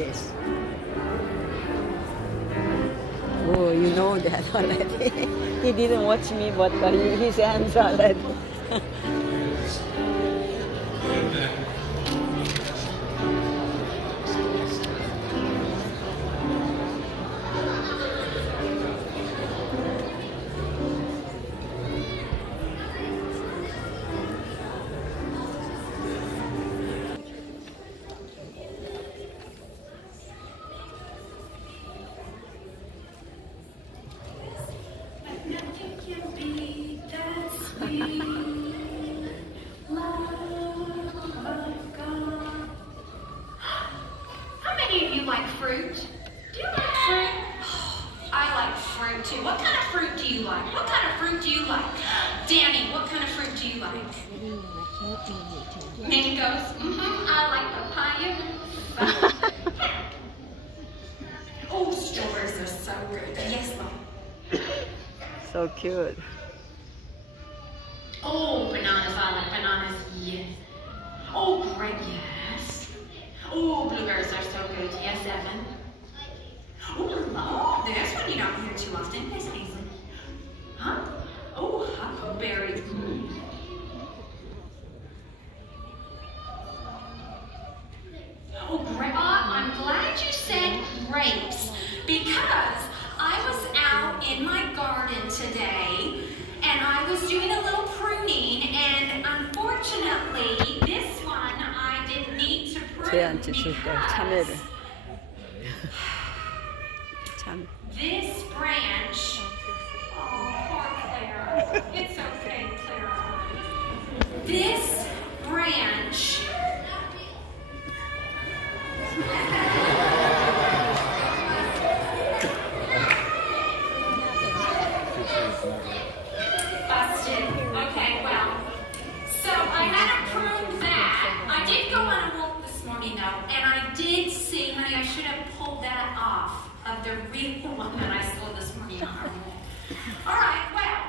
Yes. Oh, you know that already. He didn't watch me, but his hands already. Like fruit? Do you like fruit? I like fruit too. What kind of fruit do you like? What kind of fruit do you like? Danny, what kind of fruit do you like? Mangoes? I like papaya. Oh, strawberries are so good. Yes, Mom. So cute. Oh, bananas. I like bananas. Yes. Oh, grape. Yes. Oh, blueberries are so good. Yes, Evan. Oh, there's one you don't hear too often. Yes, Ainsley. Huh? Oh, huckleberries. Oh, great. I'm glad you said grapes because I was out in my garden today and I was doing a little pruning, and unfortunately this one I didn't need to prune because this branch, oh poor Clara, it's okay Clara, this branch busted. Okay, well, so I had to prune that. I did go on a walk this morning though, and I did see, honey, I should have pulled that off of the real one that I saw this morning on our walk. All right, well,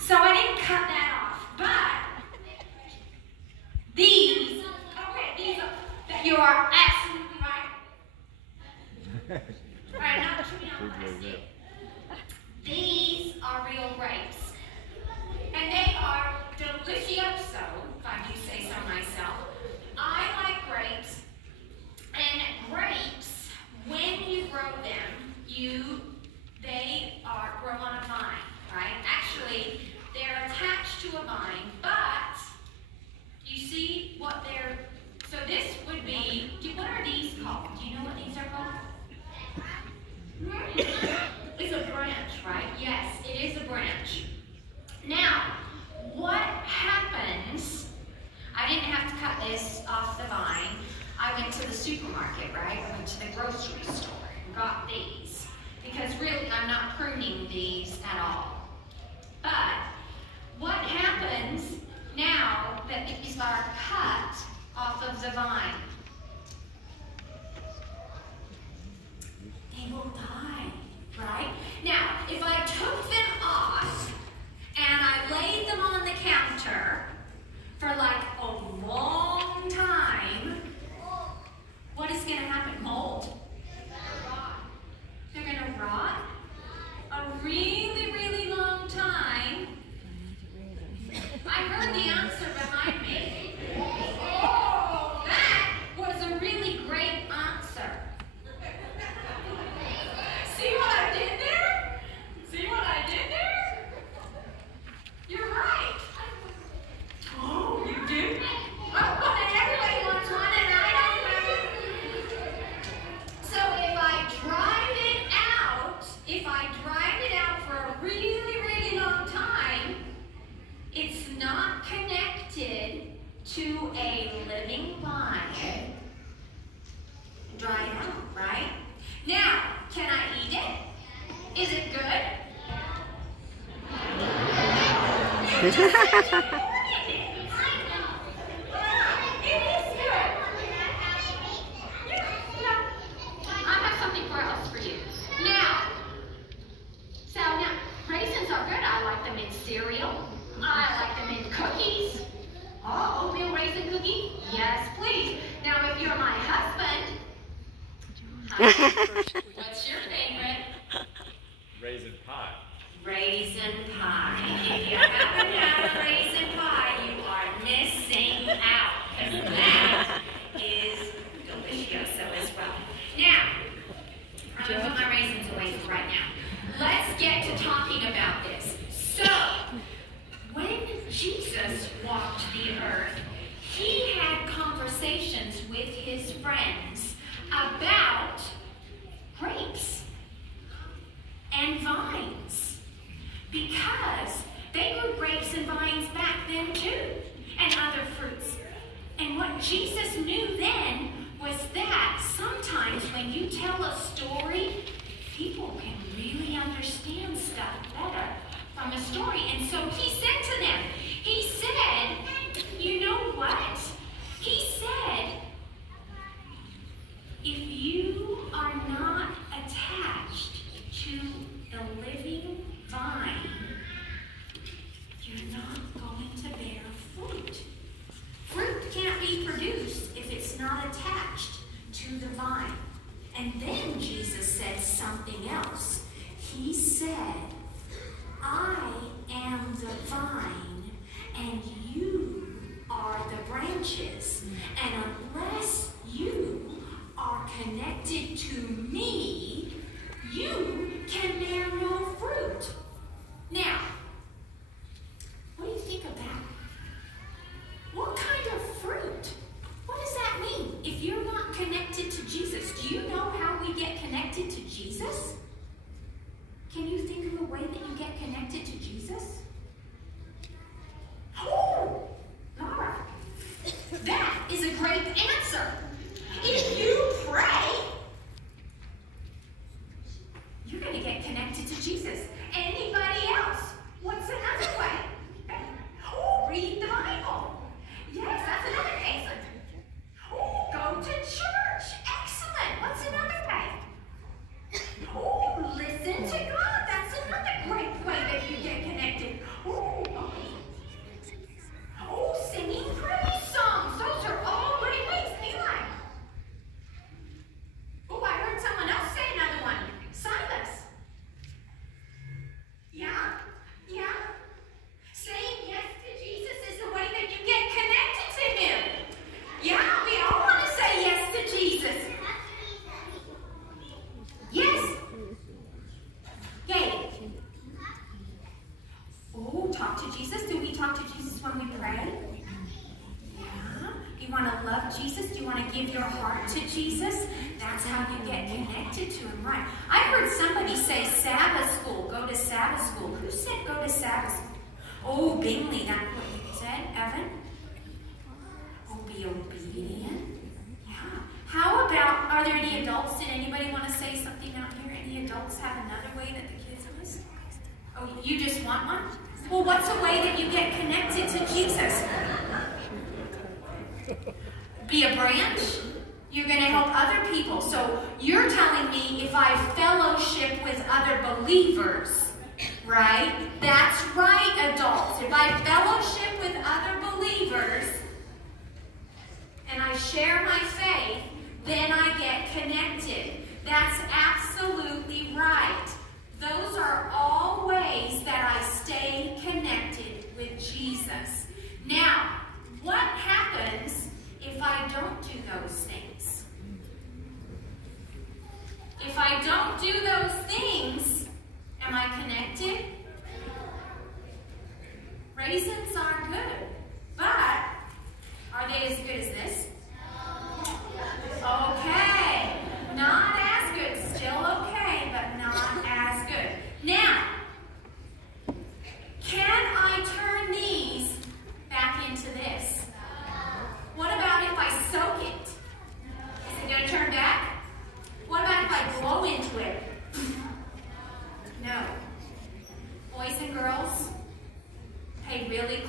so I didn't cut that off, but these, okay, these are, you are absolutely right. All right, not chewing on plastic. These are real grapes, and they are delicioso, if I do say so myself. I like grapes, and grapes, when you grow them, they grow on a vine, right? Actually, they're attached to a vine, but you see what they're, so this would be, what are these called? Do you know what these are called? It's a branch, right? Yes, it is a branch. Now, what happens, I didn't have to cut this off the vine. I went to the supermarket, right? I went to the grocery store and got these. Because really, I'm not pruning these at all. But what happens now that these are cut off of the vine? They will die, right? Now, if I took them off and I laid them on the counter for like a long time, what is going to happen? Mold. They're going to rot a really, really long time. I heard the answer behind me. Oh, that was a really great answer. See what I did there? See what I did there? You're right. Oh, you did? Oh, and everybody wants one and I don't know. So if I dried it out for a really, really long time, it's not connected to a living vine. Dry it out, right? Now, can I eat it? Is it good? It is good. I have something else for you. Now, raisins are good. I like them in cereal. I like them in cookies. Oh, oatmeal raisin cookie? Yes, please. Now, if you're my husband, What's your favorite? Raisin pie. Raisin pie. If you haven't had a raisin pie, you are missing out, because that is delicioso as well. Now, I'm going to put my raisins away for right now. Let's get to talking about this. So, when Jesus walked the earth, he had conversations with his friends about grapes and vines, because they grew grapes and vines back then too, and other fruits. And what Jesus knew then was that sometimes when you tell a story, people can really understand stuff better from a story. And so he said to them, he said, you know what? He said, if you are not attached to the living vine, you're not going to bear fruit. Fruit can't be produced if it's not attached to the vine. And then Jesus said something else. He said, I am the vine, and you are the branches. And unless you are connected to me, you can bear no fruit. Now, what do you think of that? What kind of fruit? What does that mean? If you're not connected to Jesus, do you know how we get connected to Jesus? Can you think of a way that you get connected to Jesus? Oh, Laura, that is a great answer. If you pray, you're going to get connected to Jesus. Anybody else? What's another way? Oh, read the Bible. Yes, that's another case. Oh, go to church. Excellent. What's another way? Oh, listen to God. That's another great way that you get connected. Oh, singing praise songs. Those are all great ways. Eli. Oh, I heard someone else say another one. Silas. Yeah. Saying yes to Jesus is the way that you get connected to him. Yeah, we all want to say yes to Jesus. Yes. Yay. Oh, talk to Jesus. Do we talk to Jesus when we pray? Yeah. Do you want to love Jesus? Do you want to give your heart to Jesus? That's how you get connected to him, right? I heard somebody say Sabbath school. Go to Sabbath school. Who said go to Sabbath school? Oh, Bingley, that's what you said, Evan? Oh, be obedient. Yeah. How about, are there any adults? Did anybody want to say something out here? Any adults have another way that the kids use? Oh, you just want one? Well, what's a way that you get connected to Jesus? Be a branch. You're going to help other people. So you're telling me if I fellowship with other believers, right? That's right, adults. If I fellowship with other believers and I share my faith, then I get connected. That's absolutely right. Those are all ways that I stay connected with Jesus. Now, what happens if I don't do those things? If I don't do those things, am I connected? Raisins are good, but are they as good as this? Okay, not as good. Still okay, but not as good. Now, can I turn these back into this? What about if I soak it? Is it going to turn back? What about if I blow into it? No. Boys and girls, pay really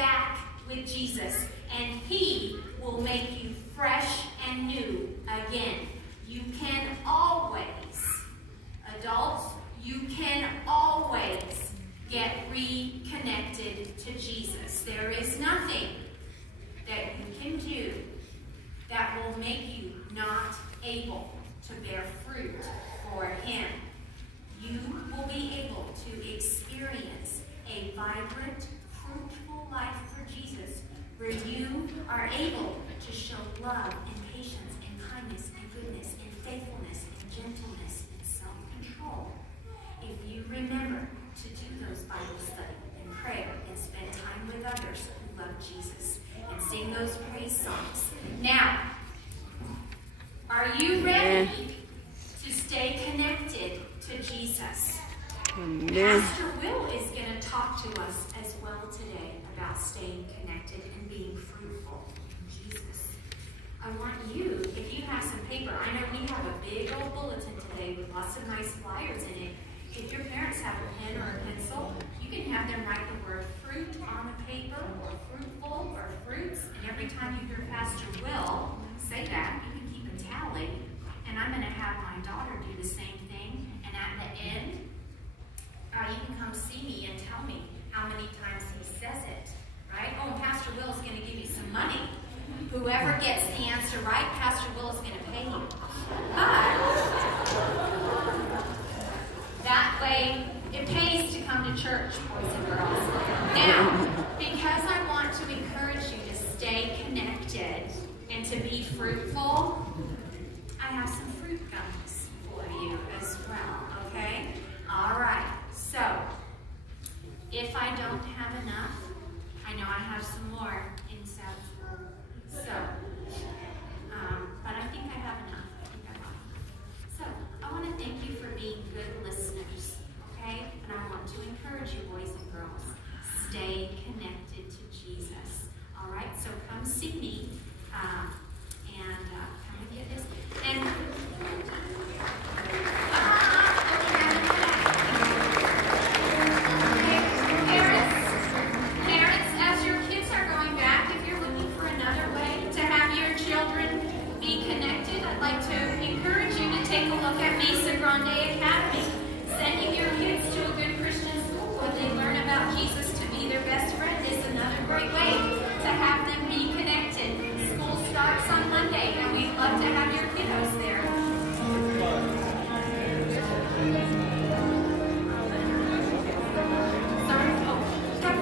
back with Jesus, and he will make you fresh and new again. You can always, adults, you can always get reconnected to Jesus. There is nothing that you can do that will make you not able to bear fruit for him. You will be able to experience a vibrant, fruitful life for Jesus, where you are able to show love and patience and kindness and goodness and faithfulness and gentleness and self-control. If you remember to do those Bible study and prayer and spend time with others who love Jesus and sing those praise songs. Now, are you ready to stay connected to Jesus? Pastor Will is going to talk to us as well today about staying connected and being fruitful in Jesus. I want you, if you have some paper, I know we have a big old bulletin today with lots of nice flyers in it. If your parents have a pen or a pencil, you can have them write the word fruit on the paper, or fruitful, or fruits, and every time you hear Pastor Will say that, you can keep a tally, and I'm going to have my daughter do the same thing, and at the end, you can come see me and tell me how many times he says it, right? Oh, and Pastor Will is going to give you some money. Whoever gets the answer right, Pastor Will is going to pay you. But that way, it pays to come to church, boys and girls. Now, because I want to encourage you to stay connected and to be fruitful, I have some fruit gums for you as well, okay? All right. So, if I don't have enough, I know I have some more in South. So, but I think I have enough. So, I want to thank you for being good listeners, okay? And I want to encourage you, boys and girls, stay connected to Jesus. All right? So, come see me and come and get this. And Parents, as your kids are going back, if you're looking for another way to have your children be connected, I'd like to encourage you to take a look at Mesa Grande Academy. Sending your kids to a good Christian school where they learn about Jesus to be their best friend is another great way to have them be connected. School starts on Monday, and we'd love to have your kiddos there.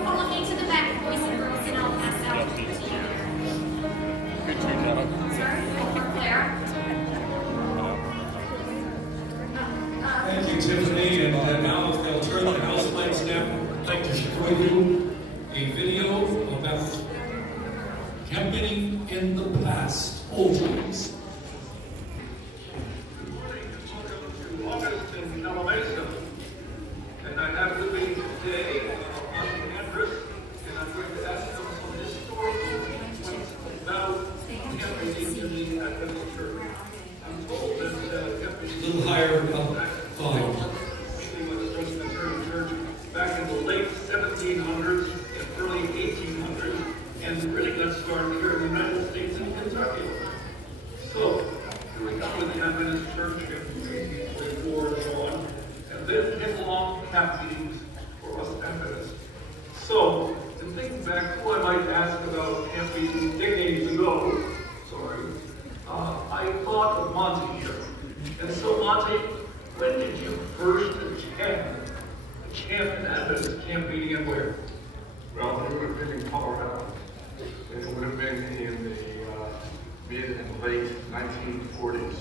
Follow me to the back, boys and girls, and I'll pass out to you there. Sir, over there. Thank you, Tiffany. And now they'll turn the house lights down. I'd like to show you a video about camping in the past. Old times. Good morning. Welcome to August in Mesa. And I have with me today Andrews, and I'm going to ask them some historical points about camping in the Adventist Church. I'm told that camping A little higher up. Fine. Church back in the late 1700s and early 1800s, and really got started here in the United States and Kentucky. So, here we come with the Adventist Church in 44 and so on, and then came along camp meetings for us Adventists. So, in thinking back, who I might ask about camp meetings decades ago, I thought of Monty here. And so, Monty, when did you first camp an Adventist camp meeting and where? Well, it would have been in Colorado. It would have been in the mid and late 1940s.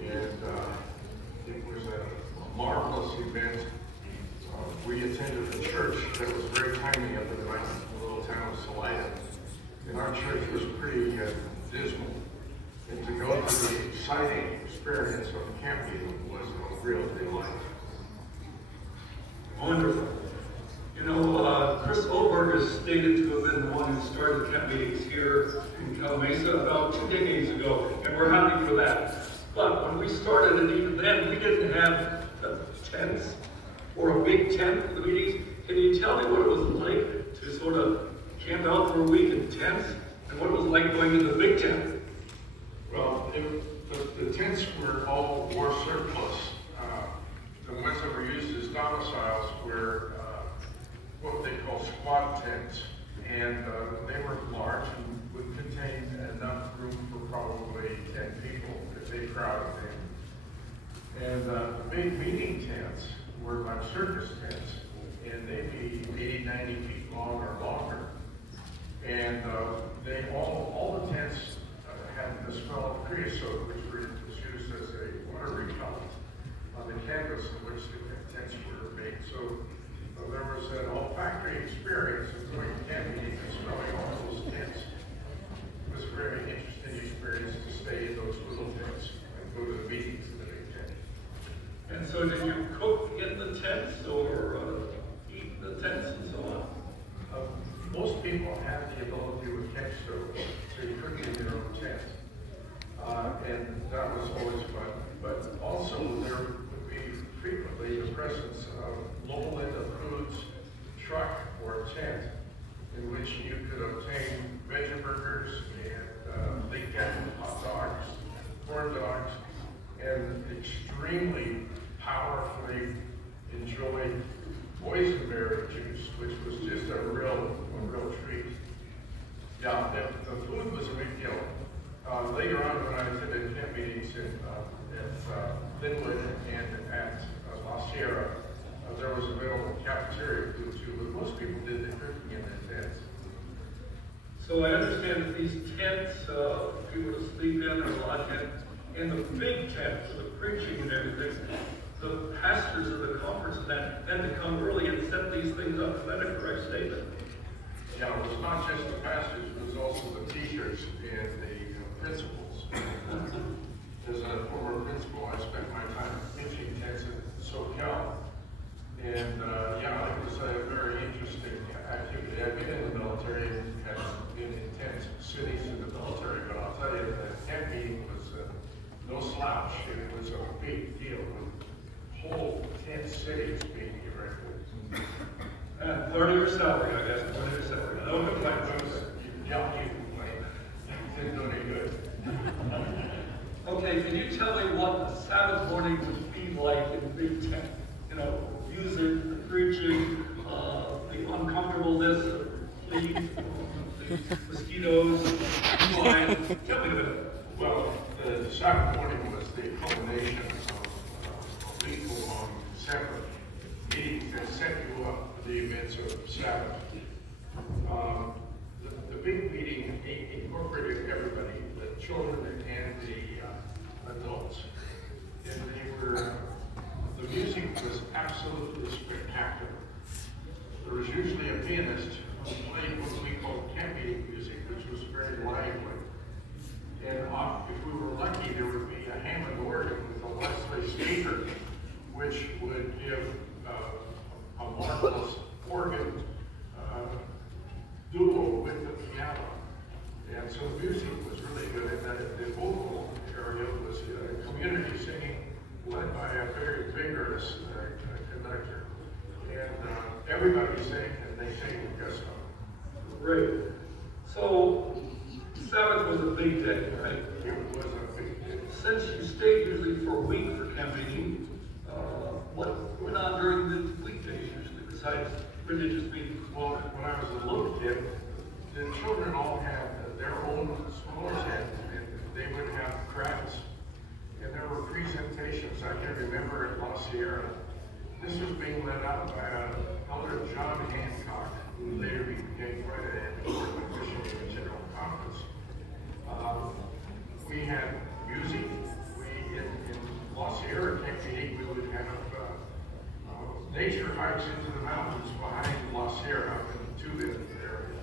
And it was a marvelous event. We attended a church that was very tiny up in the little town of Salida. And our church was pretty dismal. And to go through the exciting experience of a camp meeting was a real delight. Wonderful. You know, Chris Oberg is stated to have been the one who started camp meetings here in Calamasa about 2 decades ago, and we're happy for that. But when we started, and even then, we didn't have tents or a big tent for the meetings. Can you tell me what it was like to sort of camp out for a week in tents, and what it was like going to the big tent. Well, the tents were all war surplus. The ones that were used as domiciles were what they call squad tents, and they were large and would contain enough room for probably 10 people if they crowded in. And the big meeting tents were like circus tents, and they'd be 80, 90 feet long or longer. And they all the tents had the smell of creosote, which was used as a water repellent on the canvas in which the tents were made. So there was an olfactory experience of going camping and smelling all those tents. It was a very interesting experience to stay in those little tents and go to the meetings in the big tent. And so did you cook in the tents or eat in the tents and so on? Most people had the ability with camp stoves to cook in their own tent. And that was always fun. But also there would be frequently the presence of local end of foods truck or tent in which you could obtain veggie burgers and leek hot dogs, corn dogs, and extremely powerfully enjoyed boysenberry juice, which was just a real treat. Yeah, the food was a big deal. Later on, when I attended camp meetings at Linwood and at La Sierra, there was available cafeteria food too, but most people did the cooking in their tents. So I understand that these tents, people to sleep in or lodge in the big tents, the preaching and everything, the pastors of the conference had to come early and set these things up. Is that a correct statement? Yeah, it was not just the pastors, it was also the teachers and the principals. As a former principal, I spent my time pitching tents in SoCal. And yeah, it was a very interesting activity. I've been in the military and had been in tent cities in the military, but I'll tell you that camp meeting was no slouch. It was a big deal with whole tent cities being erected. And part of your salary, I guess. Part of your salary. No complaints. Yeah, you complain. Didn't do any good. Okay, can you tell me what a Sabbath morning would be like in a big tent? You know, music, the preaching, the uncomfortableness of sleep, the mosquitoes, wine. Tell me a bit. Well, the Sabbath morning was the culmination of a week-long Sabbath meetings that set you up for the events of Sabbath. The big meeting incorporated everybody, the children and the adults. And the music was absolutely spectacular. There was usually a pianist who played what we called camp meeting music, which was very lively. And if we were lucky, there would be a Hammond organ with a Leslie speaker, which would give a marvelous organ duo with the piano. And so the music was really good. And the vocal area was community singing led by a very vigorous conductor. And everybody sang, and they sang with gusto. Great. So, Sabbath was a big day, right? It was a big day. Since you stayed usually for a week for camp meeting, what went on during the weekdays usually, besides religious meetings? Well, when I was a little kid, the children all had their own smaller tent, and they would have crafts. And there were presentations. I can remember at La Sierra. This was being led out by Elder John Hancock, who later became quite an important official in the General Conference. We had music. In La Sierra camp meeting, we would have nature hikes into the mountains behind La Sierra up in the Tubin area.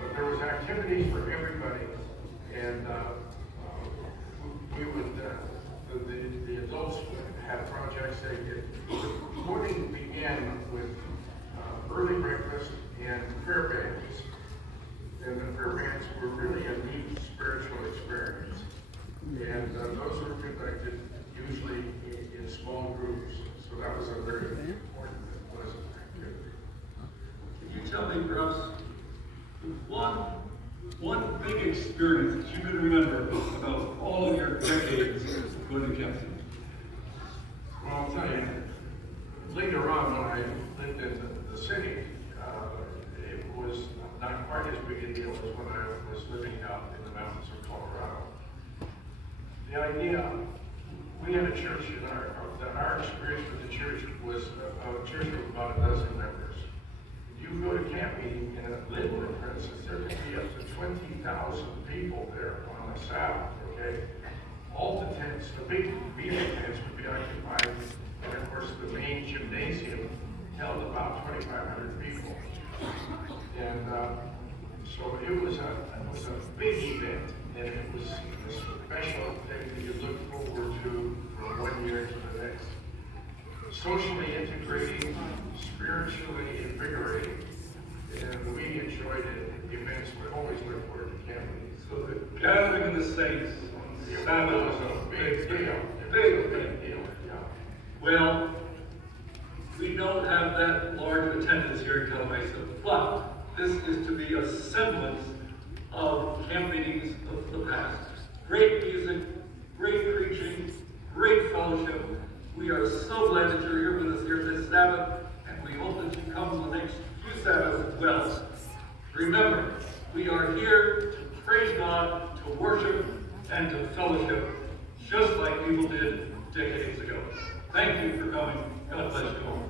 But there was activities for everybody, and we would, the adults would have projects they did. The morning began with early breakfast and prayer bands. And the prayer bands were really a neat spiritual experience. And those were conducted usually in small groups. So that was a very important and pleasant activity. Can you tell you to remember about all of your decades of going to camp? Well, I'll tell you, later on when I lived in the city, it was not quite as big a deal as when I was living out in the mountains of Colorado. The idea, we had a church in our experience with the church was a church of about a dozen members. You go to camp meeting in Linwood, for instance, there can be up to 20,000 people there on a Sabbath, okay? All the tents, the big meeting tents would be occupied, and of course the main gymnasium held about 2,500 people. And so it was a big event, and it was a special thing that you look forward to from one year to the next. Socially integrating, spiritually invigorating, and we enjoyed it. The events we always look forward to camp meetings. So the gathering of the saints on Sabbath was a big deal. Big deal. Yeah. Well, we don't have that large of attendance here in Calamasa, but this is to be a semblance of camp meetings of the past. Great music, great preaching, great fellowship. We are so glad that you're here with us here this Sabbath, and we hope that you come to the next few Sabbaths as well. Remember, we are here to praise God, to worship, and to fellowship, just like people did decades ago. Thank you for coming. God bless you all.